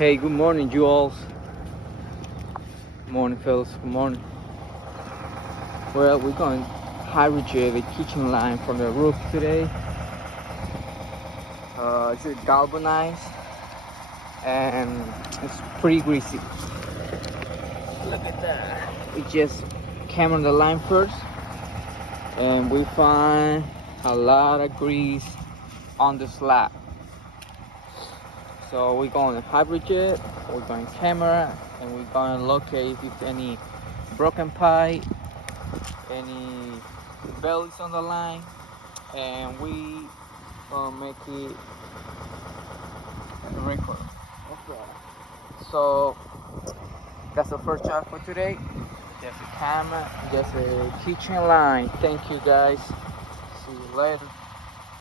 Hey, good morning, you all. Good morning, fellas. Good morning. Well, we're going to hydrogen the kitchen line from the roof today. It's galvanized and it's pretty greasy. Look at that. We just came on the line first and we find a lot of grease on the slab. So we're going to hydrogen, we're going camera, and we're going to locate if any broken pipe, any bellies on the line, and we gonna make it record. Okay. So that's the first shot for today. Just a camera, just a kitchen line. Thank you guys. See you later.